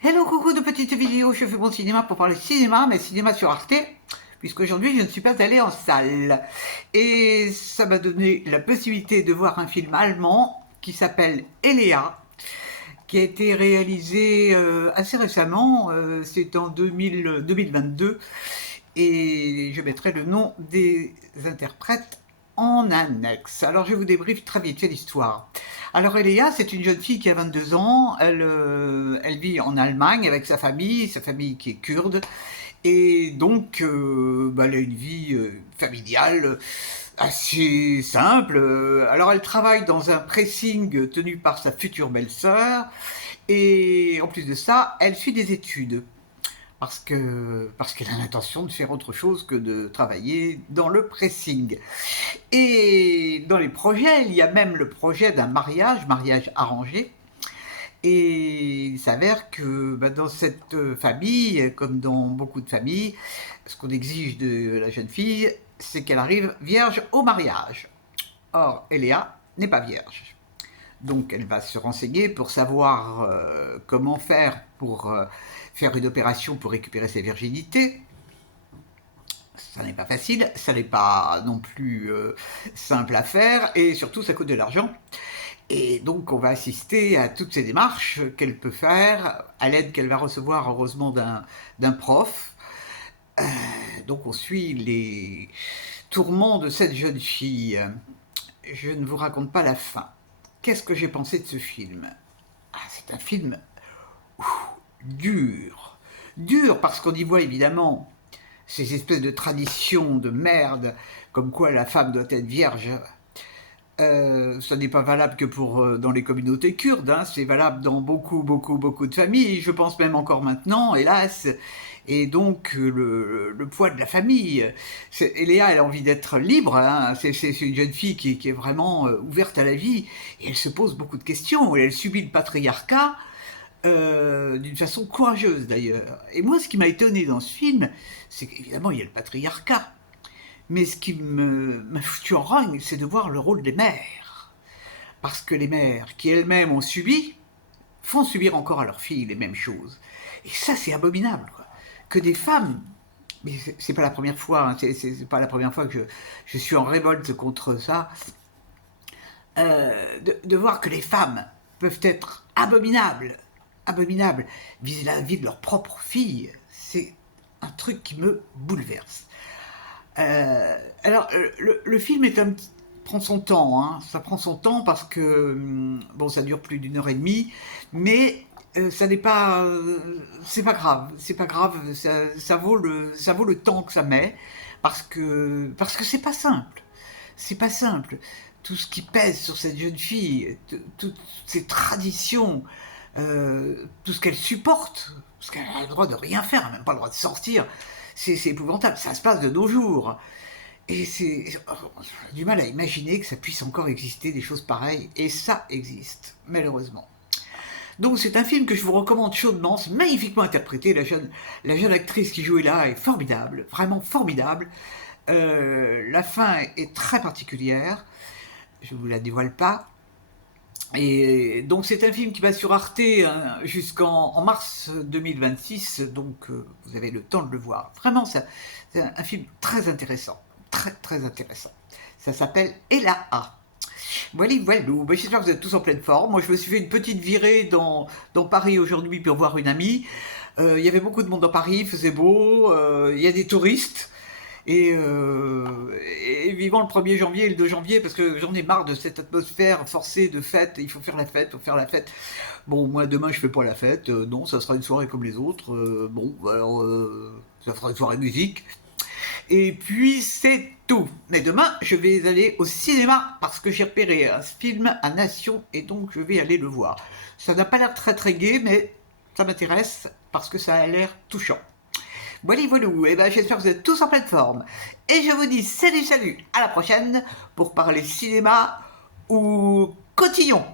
Hello, coucou de petites vidéos, je fais mon cinéma pour parler cinéma, mais cinéma sur Arte, puisqu'aujourd'hui je ne suis pas allée en salle. Et ça m'a donné la possibilité de voir un film allemand qui s'appelle Elea, qui a été réalisé assez récemment, c'est en 2022, et je mettrai le nom des interprètes en annexe. Alors je vous débriefe très vite fait l'histoire. Alors Eléa, c'est une jeune fille qui a 22 ans, elle vit en Allemagne avec sa famille qui est kurde, et donc elle a une vie familiale assez simple. Alors elle travaille dans un pressing tenu par sa future belle-sœur, et en plus de ça, elle suit des études parce qu'elle a l'intention de faire autre chose que de travailler dans le pressing. Et dans les projets, il y a même le projet d'un mariage arrangé. Et il s'avère que dans cette famille, comme dans beaucoup de familles, ce qu'on exige de la jeune fille, c'est qu'elle arrive vierge au mariage. Or, Eléa n'est pas vierge. Donc elle va se renseigner pour savoir comment faire pour faire une opération pour récupérer sa virginité. Ça n'est pas facile, ça n'est pas non plus simple à faire, et surtout ça coûte de l'argent. Et donc on va assister à toutes ces démarches qu'elle peut faire, à l'aide qu'elle va recevoir heureusement d'un prof. Donc on suit les tourments de cette jeune fille. Je ne vous raconte pas la fin. Qu'est-ce que j'ai pensé de ce film? C'est un film dur. Dur parce qu'on y voit évidemment ces espèces de traditions de merde, comme quoi la femme doit être vierge. Ça n'est pas valable que pour dans les communautés kurdes, hein, c'est valable dans beaucoup de familles, je pense même encore maintenant, hélas. Et donc le poids de la famille. Eléa, elle a envie d'être libre, hein, c'est une jeune fille qui est vraiment ouverte à la vie, et elle se pose beaucoup de questions, elle subit le patriarcat, d'une façon courageuse d'ailleurs. Et moi, ce qui m'a étonné dans ce film, c'est qu'évidemment il y a le patriarcat, mais ce qui m'a foutu en rogne, c'est de voir le rôle des mères. Parce que les mères, qui elles-mêmes ont subi, font subir encore à leurs filles les mêmes choses. Et ça, c'est abominable, quoi. Que des femmes, mais c'est pas la première fois, hein, c'est pas la première fois que je suis en révolte contre ça, de voir que les femmes peuvent être abominables vis-à-vis la vie de leur propre fille, c'est un truc qui me bouleverse. Alors, le film prend son temps, hein. Ça prend son temps parce que, bon, ça dure plus d'1 h 30, mais ça n'est pas, c'est pas grave, ça vaut le temps que ça met, parce que c'est pas simple. Tout ce qui pèse sur cette jeune fille, toutes ces traditions, tout ce qu'elle supporte, parce qu'elle a le droit de rien faire, elle n'a même pas le droit de sortir, c'est épouvantable, ça se passe de nos jours. Et j'ai du mal à imaginer que ça puisse encore exister des choses pareilles, et ça existe, malheureusement. Donc c'est un film que je vous recommande chaudement, c'est magnifiquement interprété, la jeune actrice qui jouait là est formidable, vraiment formidable. La fin est très particulière, je ne vous la dévoile pas. Et donc c'est un film qui va sur Arte, hein, jusqu'en mars 2026, donc vous avez le temps de le voir. Vraiment, c'est un film très intéressant, très intéressant. Ça s'appelle Elaa. Voilà, voilà. J'espère que vous êtes tous en pleine forme. Moi, je me suis fait une petite virée dans Paris aujourd'hui pour voir une amie. Il y avait beaucoup de monde dans Paris, il faisait beau, il y a des touristes. Et, et vivant le 1er janvier et le 2 janvier, parce que j'en ai marre de cette atmosphère forcée de fête, il faut faire la fête, Bon, moi demain je fais pas la fête, non, ça sera une soirée comme les autres, bon, alors ça fera une soirée musique, et puis c'est tout. Mais demain je vais aller au cinéma, parce que j'ai repéré un film à Nation, et donc je vais aller le voir. Ça n'a pas l'air très gai, mais ça m'intéresse, parce que ça a l'air touchant. Voilà, voilà, et ben j'espère que vous êtes tous en pleine forme. Et je vous dis salut, à la prochaine pour parler cinéma ou cotillon.